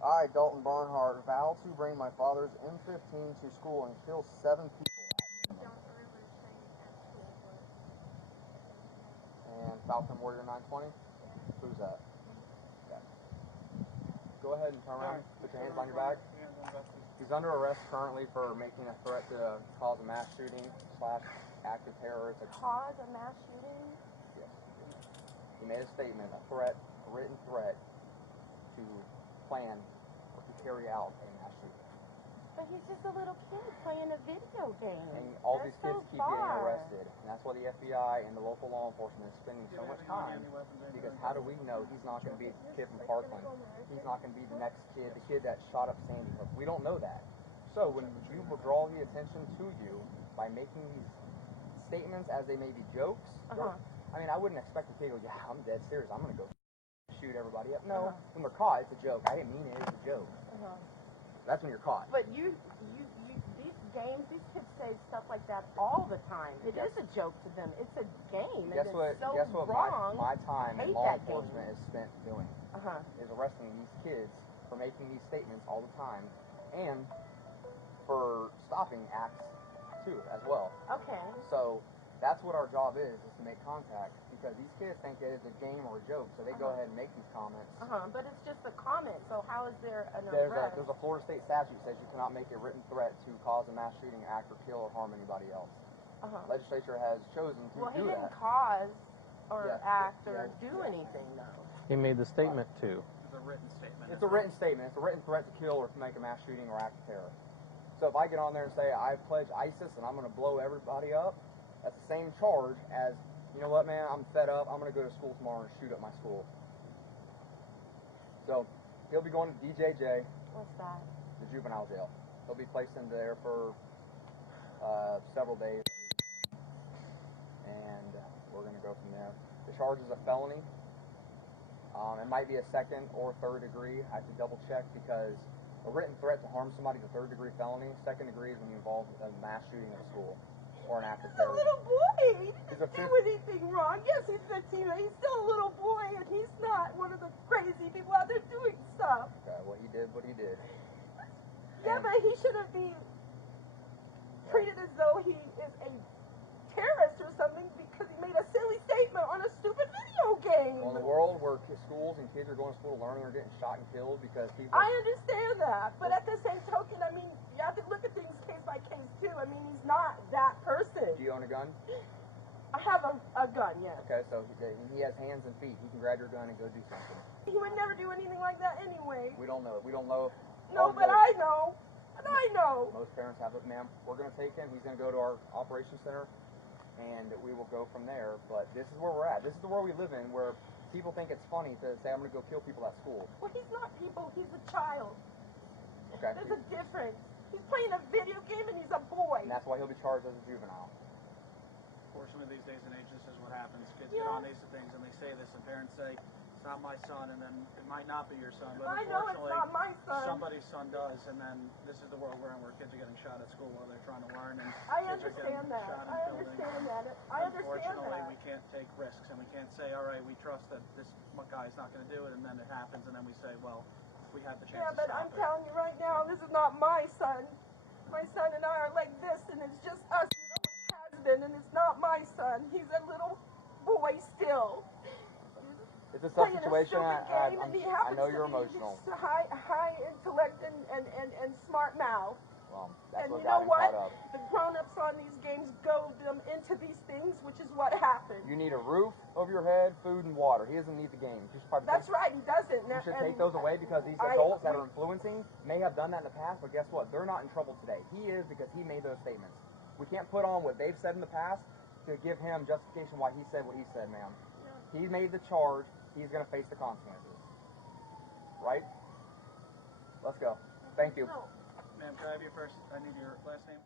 I, Dalton Barnhart, vow to bring my father's M15 to school and kill 7 people at minimum. And Falcon Warrior 920? Who's that? Okay. Go ahead and turn around. Put your hands on your back. He's under arrest currently for making a threat to cause a mass shooting / act of terror. Cause a mass shooting? Yes. He made a statement, a written threat to plan or to carry out a mass shooting. But he's just a little kid playing a video game. And all these kids keep getting arrested. And that's why the FBI and the local law enforcement is spending so much time. Because how do we know he's not going to be the kid from Parkland? He's not going to be the next kid, the kid that shot up Sandy Hook. We don't know that. So when you will draw the attention to you by making these statements as they may be jokes, I mean, I wouldn't expect a kid to go, yeah, I'm dead serious, I'm going to go shoot everybody up. No, when they're caught, it's a joke. I didn't mean it, it's a joke. That's when you're caught. But these games, these kids say stuff like that all the time. It is a joke to them. It's a game. Guess what wrong. my time in law enforcement is spent doing? Is arresting these kids for making these statements all the time, and for stopping acts too, as well. Okay. So that's what our job is to make contact, because these kids think that it's a game or a joke, so they go ahead and make these comments. But it's just a comment, so how is there an arrest? There's a Florida state statute that says you cannot make a written threat to cause a mass shooting, act, or kill or harm anybody else. Legislature has chosen to do that. Well, he didn't cause or act or do anything, though. He made the statement too. It's a written statement. It's a written statement. It's a written threat to kill or to make a mass shooting or act of terror. So if I get on there and say, I pledge ISIS and I'm going to blow everybody up, that's the same charge as, you know what, man, I'm fed up, I'm going to go to school tomorrow and shoot up my school. So he'll be going to DJJ. What's that? The juvenile jail. He'll be placed in there for several days. And we're going to go from there. The charge is a felony. It might be a second or third degree. I have to double check, because a written threat to harm somebody is a third degree felony. Second degree is when you involve a mass shooting at a school or an act of terrorism. He's a little boy. He didn't do anything wrong. Yes, he's 15. He's still a little boy, and he's not one of the crazy people out there doing stuff. Okay, well, he did what he did. Yeah, but he shouldn't be treated as though he is a terrorist or something because he made a silly statement on a stupid video game. Well, in a world where schools and kids are going to school learning are getting shot and killed because people... I understand that, but at the same token, I mean, you have to look at things case by case, too. I mean, he's not that person. Do you own a gun? I have a gun, yes. Okay, so he has hands and feet. He can grab your gun and go do something. He would never do anything like that anyway. We don't know. We don't know. No, but I know. And I know. Most parents have it, ma'am. We're going to take him. He's going to go to our operations center, and we will go from there. But this is where we're at. This is the world we live in, where people think it's funny to say, I'm going to go kill people at school. Well, he's not people. He's a child. Okay. There's a difference. He's playing a video game, and he's a boy. And that's why he'll be charged as a juvenile. Unfortunately, these days and age, this is what happens. Kids get on these things, and they say this, and parents say, it's not my son, and then it might not be your son, but I know it's not my son. Somebody's son does, and then this is the world we're in, where kids are getting shot at school while they're trying to learn, and I understand that. I understand that. Unfortunately, we can't take risks, and we can't say, all right, we trust that this guy's not going to do it, and then it happens, and then we say, well, we had the chance to stop it. Yeah, but I'm telling you right now, this is not my son. My son and I are like this, and it's just us. And it's not my son. He's a little boy still. It's a tough situation. I know you're emotional. High intellect and smart mouth. Well, that's and what you know what? Up. The grown-ups on these games goad them into these things, which is what happened. You need a roof over your head, food, and water. He doesn't need the games. That's right, he doesn't. You should take those away, because these adults that are influencing may have done that in the past, but guess what? They're not in trouble today. He is, because he made those statements. We can't put on what they've said in the past to give him justification why he said what he said, ma'am. Yeah. He made the charge. He's going to face the consequences. Right? Let's go. Thank you. Ma'am, can I have your first, I need your last name?